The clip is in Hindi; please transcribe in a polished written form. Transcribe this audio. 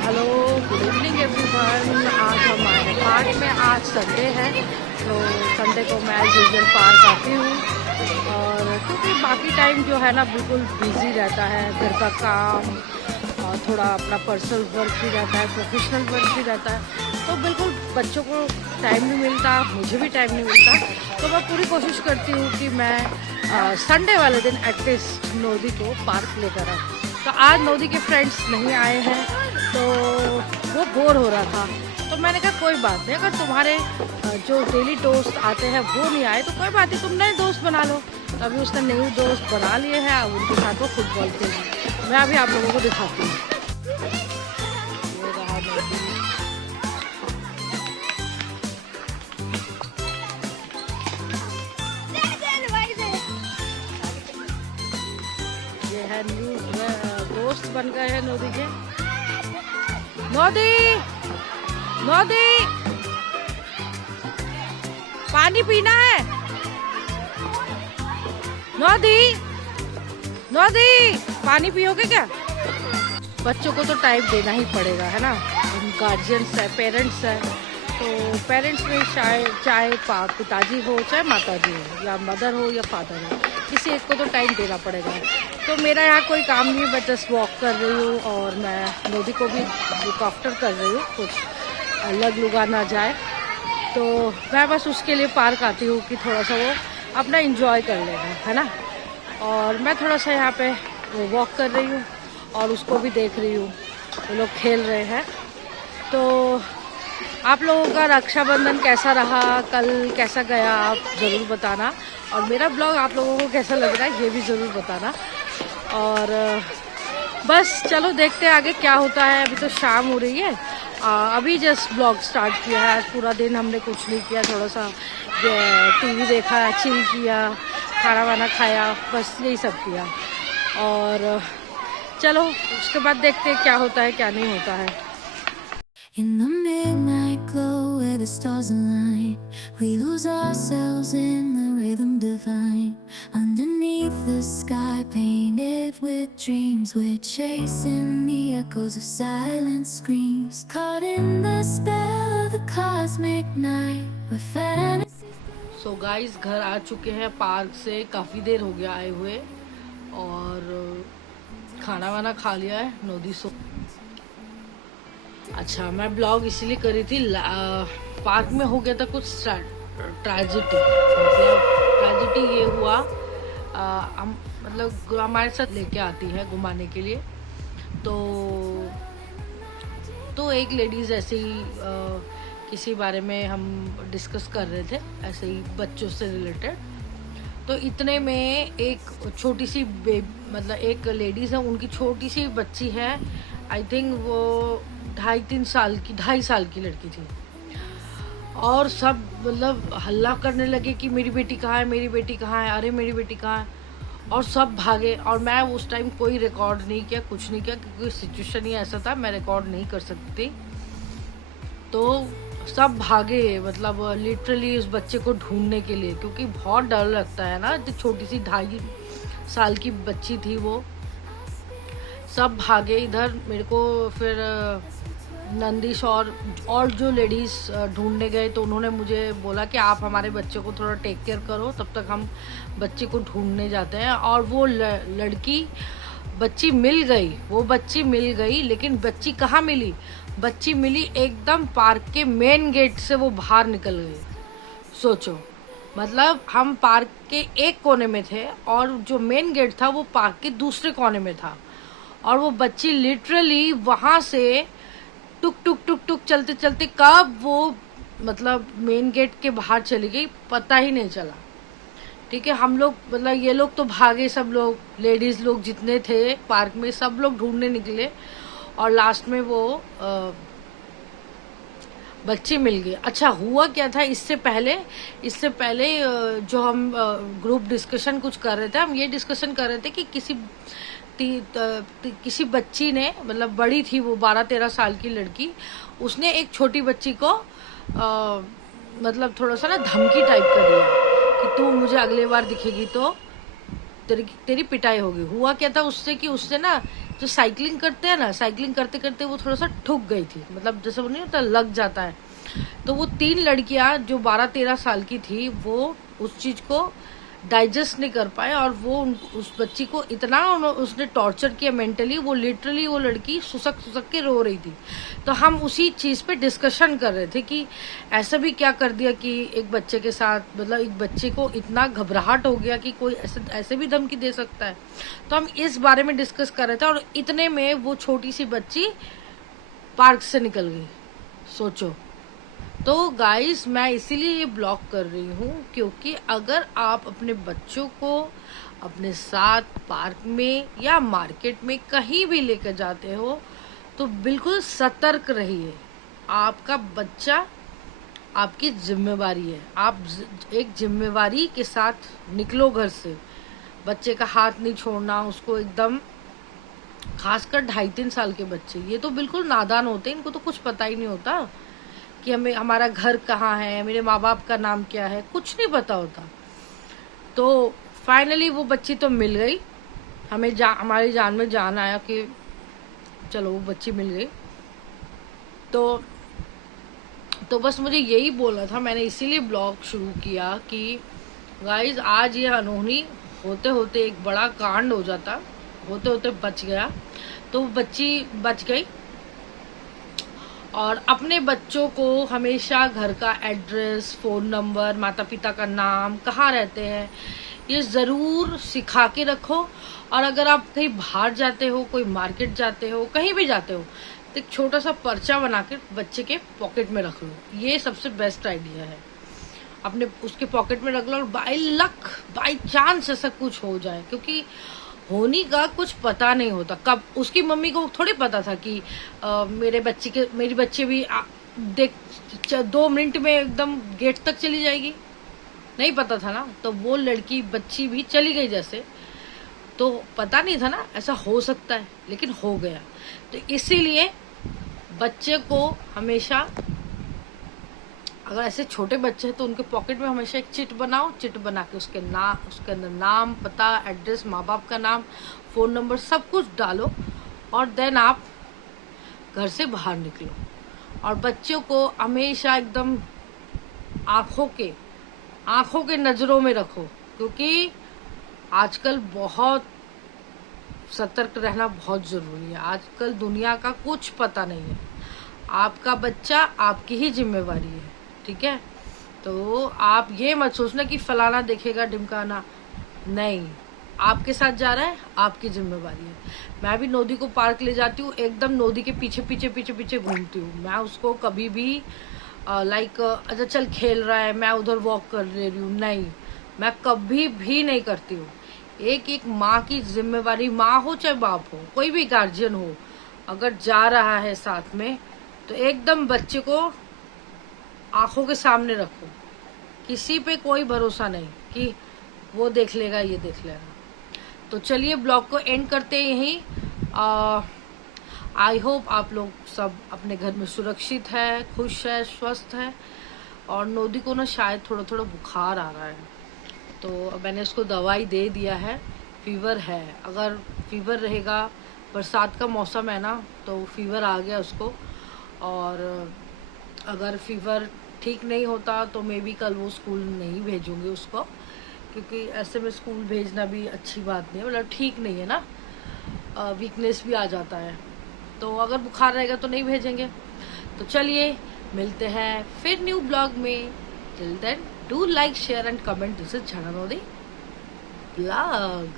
Hello, good evening everyone. आज हम आए हैं पार्क में। आज संडे है तो संडे को मैं एज यूजुअल पार्क आती हूँ। और क्योंकि बाकी टाइम जो है ना बिल्कुल बिजी रहता है, घर का काम और थोड़ा अपना पर्सनल वर्क भी रहता है, प्रोफेशनल वर्क भी रहता है, तो बिल्कुल बच्चों को टाइम नहीं मिलता, मुझे भी टाइम नहीं मिलता। तो मैं पूरी कोशिश करती हूँ कि मैं संडे वाले दिन एटलीस्ट नोदी को पार्क लेकर आऊँ। तो आज नोदी के फ्रेंड्स नहीं आए हैं तो वो बोर हो रहा था, तो मैंने कहा कोई बात नहीं, अगर तुम्हारे जो डेली दोस्त आते हैं वो नहीं आए तो कोई बात नहीं, तुम नए दोस्त बना लो। तो अभी उसने नए दोस्त बना लिए हैं, अब उनके साथ वो फुटबॉल खेल। मैं अभी आप लोगों को दिखाती हूँ। ये है न्यू दोस्त बन गए हैं नोदी के। नोदी, नोदी, पानी पीना है? नोदी, नोदी, पानी पियोगे क्या? बच्चों को तो टाइम देना ही पड़ेगा, है ना। गार्जियंस है, पेरेंट्स है, तो पेरेंट्स में चाहे पिताजी हो, चाहे माताजी हो, या मदर हो या फादर हो, किसी एक को तो टाइम देना पड़ेगा। तो मेरा यहाँ कोई काम नहीं है, मैं जस्ट वॉक कर रही हूँ और मैं नोदी को भी लुक आफ्टर कर रही हूँ, कुछ अलग लुगा ना जाए। तो मैं बस उसके लिए पार्क आती हूँ कि थोड़ा सा वो अपना इंजॉय कर लेगा, है ना। और मैं थोड़ा सा यहाँ पे वॉक कर रही हूँ और उसको भी देख रही हूँ, वो लोग खेल रहे हैं। तो आप लोगों का रक्षाबंधन कैसा रहा, कल कैसा गया, आप ज़रूर बताना। और मेरा ब्लॉग आप लोगों को कैसा लग रहा है ये भी ज़रूर बताना। और बस चलो देखते हैं आगे क्या होता है। अभी तो शाम हो रही है, अभी जस्ट ब्लॉग स्टार्ट किया है। आज पूरा दिन हमने कुछ नहीं किया, थोड़ा सा टीवी देखा, चिल किया, खाना वाना खाया, बस यही सब किया। और चलो उसके बाद देखते हैं क्या होता है क्या नहीं होता है। In the midnight glow where the stars align, we lose ourselves in the rhythm divine. Underneath the sky painted with dreams, we're chasing the echoes of silent screams. Caught in the spell of the cosmic night, we're fantasy. So guys, घर आ चुके हैं पार्क से, काफ़ी देर हो गया आए हुए, और खाना वाना खा लिया है। नोदी सो अच्छा, मैं ब्लॉग इसीलिए करी थी, पार्क में हो गया था कुछ ट्रेजिडी। मतलब ट्रेजिडी ये हुआ, हम मतलब हमारे साथ लेके आती है घुमाने के लिए। तो एक लेडीज़ ऐसे ही किसी बारे में हम डिस्कस कर रहे थे, ऐसे ही बच्चों से रिलेटेड। तो इतने में एक छोटी सी मतलब एक लेडीज़ है, उनकी छोटी सी बच्ची है, आई थिंक वो 2.5 साल की लड़की थी। और सब मतलब हल्ला करने लगे कि मेरी बेटी कहाँ है, मेरी बेटी कहाँ है, अरे मेरी बेटी कहाँ है, और सब भागे। और मैं उस टाइम कोई रिकॉर्ड नहीं किया, कुछ नहीं किया, क्योंकि सिचुएशन ही ऐसा था, मैं रिकॉर्ड नहीं कर सकती थी। तो सब भागे, मतलब लिटरली उस बच्चे को ढूंढने के लिए, क्योंकि बहुत डर लगता है ना, जो छोटी सी 2.5 साल की बच्ची थी वो। सब भागे इधर। मेरे को फिर नंदिश और जो लेडीज़ ढूंढने गए, तो उन्होंने मुझे बोला कि आप हमारे बच्चे को थोड़ा टेक केयर करो, तब तक हम बच्चे को ढूंढने जाते हैं। और वो बच्ची मिल गई, वो बच्ची मिल गई, लेकिन बच्ची कहाँ मिली? बच्ची मिली एकदम पार्क के मेन गेट से, वो बाहर निकल गई। सोचो, मतलब हम पार्क के एक कोने में थे और जो मेन गेट था वो पार्क के दूसरे कोने में था, और वो बच्ची लिटरली वहां से टुक टुक टुक टुक चलते चलते कब वो मतलब मेन गेट के बाहर चली गई पता ही नहीं चला। ठीक है, हम लोग मतलब ये लोग तो भागे, सब लोग लेडीज लोग जितने थे पार्क में सब लोग ढूंढने निकले, और लास्ट में वो बच्ची मिल गई। अच्छा, हुआ क्या था इससे पहले जो हम ग्रुप डिस्कशन कुछ कर रहे थे, हम ये डिस्कशन कर रहे थे कि किसी बच्ची ने, मतलब बड़ी थी वो, 12-13 साल की लड़की, उसने एक छोटी बच्ची को मतलब थोड़ा सा ना धमकी टाइप कर दिया कि तू मुझे अगले बार दिखेगी तो तेरी पिटाई होगी। हुआ क्या था उससे कि उससे ना जो साइकिलिंग करते हैं ना, साइकिलिंग करते करते वो थोड़ा सा ठुक गई थी, मतलब जैसे वो नहीं होता लग जाता है। तो वो 3 लड़कियां जो 12-13 साल की थी वो उस चीज को डाइजेस्ट नहीं कर पाए, और वो उस बच्ची को इतना उसने टॉर्चर किया मेंटली, वो लिटरली वो लड़की सुसक सुसक के रो रही थी। तो हम उसी चीज पे डिस्कशन कर रहे थे कि ऐसा भी क्या कर दिया कि एक बच्चे के साथ, मतलब एक बच्चे को इतना घबराहट हो गया कि कोई ऐसे भी धमकी दे सकता है। तो हम इस बारे में डिस्कस कर रहे थे, और इतने में वो छोटी सी बच्ची पार्क से निकल गई। सोचो। तो गाइस, मैं इसीलिए ये ब्लॉग कर रही हूँ क्योंकि अगर आप अपने बच्चों को अपने साथ पार्क में या मार्केट में कहीं भी लेकर जाते हो तो बिल्कुल सतर्क रहिए। आपका बच्चा आपकी जिम्मेवारी है। आप एक जिम्मेवारी के साथ निकलो घर से। बच्चे का हाथ नहीं छोड़ना, उसको एकदम, खासकर 2.5-3 साल के बच्चे, ये तो बिल्कुल नादान होते हैं, इनको तो कुछ पता ही नहीं होता कि हमें हमारा घर कहाँ है, मेरे माँ बाप का नाम क्या है, कुछ नहीं पता होता। तो फाइनली वो बच्ची तो मिल गई, हमें हमारी जान में जान आया कि चलो वो बच्ची मिल गई। तो बस मुझे यही बोलना था, मैंने इसीलिए ब्लॉग शुरू किया कि गाइज आज ये अनहोनी होते होते एक बड़ा कांड हो जाता, होते होते बच गया। तो बच्ची बच गई, और अपने बच्चों को हमेशा घर का एड्रेस, फोन नंबर, माता पिता का नाम, कहाँ रहते हैं, ये ज़रूर सिखा के रखो। और अगर आप कहीं बाहर जाते हो, कोई मार्केट जाते हो, कहीं भी जाते हो, तो एक छोटा सा पर्चा बना के बच्चे के पॉकेट में रख लो। ये सबसे बेस्ट आइडिया है। अपने उसके पॉकेट में रख लो, और बाय लक, बाय चांस ऐसा कुछ हो जाए, क्योंकि होनी का कुछ पता नहीं होता कब। उसकी मम्मी को थोड़ी पता था कि मेरी बच्ची भी देख 2 मिनट में एकदम गेट तक चली जाएगी, नहीं पता था ना। तो वो लड़की बच्ची भी चली गई जैसे, तो पता नहीं था ना ऐसा हो सकता है, लेकिन हो गया। तो इसीलिए बच्चे को हमेशा, अगर ऐसे छोटे बच्चे हैं तो उनके पॉकेट में हमेशा एक चिट बनाओ। चिट बना के उसके अंदर नाम, पता, एड्रेस, माँ बाप का नाम, फोन नंबर, सब कुछ डालो, और देन आप घर से बाहर निकलो। और बच्चों को हमेशा एकदम आंखों के नजरों में रखो, क्योंकि आजकल बहुत सतर्क रहना बहुत जरूरी है। आजकल दुनिया का कुछ पता नहीं है। आपका बच्चा आपकी ही जिम्मेवारी है, ठीक है। तो आप ये मत सोचना कि फलाना देखेगा, ढिमकाना नहीं, आपके साथ जा रहा है, आपकी जिम्मेवारी है। मैं भी नोदी को पार्क ले जाती हूँ, एकदम नोदी के पीछे पीछे पीछे पीछे घूमती हूँ। मैं उसको कभी भी अच्छा चल खेल रहा है, मैं उधर वॉक कर ले रही हूँ, नहीं, मैं कभी भी नहीं करती हूँ। एक माँ की जिम्मेवारी, माँ हो चाहे बाप हो, कोई भी गार्जियन हो, अगर जा रहा है साथ में तो एकदम बच्चे को आंखों के सामने रखो। किसी पे कोई भरोसा नहीं कि वो देख लेगा, ये देख लेगा। तो चलिए ब्लॉग को एंड करते हैं यहीं। आई होप आप लोग सब अपने घर में सुरक्षित है, खुश है, स्वस्थ है। और नोदी को ना शायद थोड़ा थोड़ा बुखार आ रहा है, तो मैंने उसको दवाई दे दिया है, फीवर है। अगर फीवर रहेगा, बरसात का मौसम है ना, तो फीवर आ गया उसको, और अगर फीवर ठीक नहीं होता तो मे बी कल वो स्कूल नहीं भेजूंगी उसको, क्योंकि ऐसे में स्कूल भेजना भी अच्छी बात नहीं है, मतलब ठीक नहीं है ना, वीकनेस भी आ जाता है। तो अगर बुखार रहेगा तो नहीं भेजेंगे। तो चलिए मिलते हैं फिर न्यू ब्लॉग में। Till then do like, share and comment. This is झना नोदी ब्लॉग।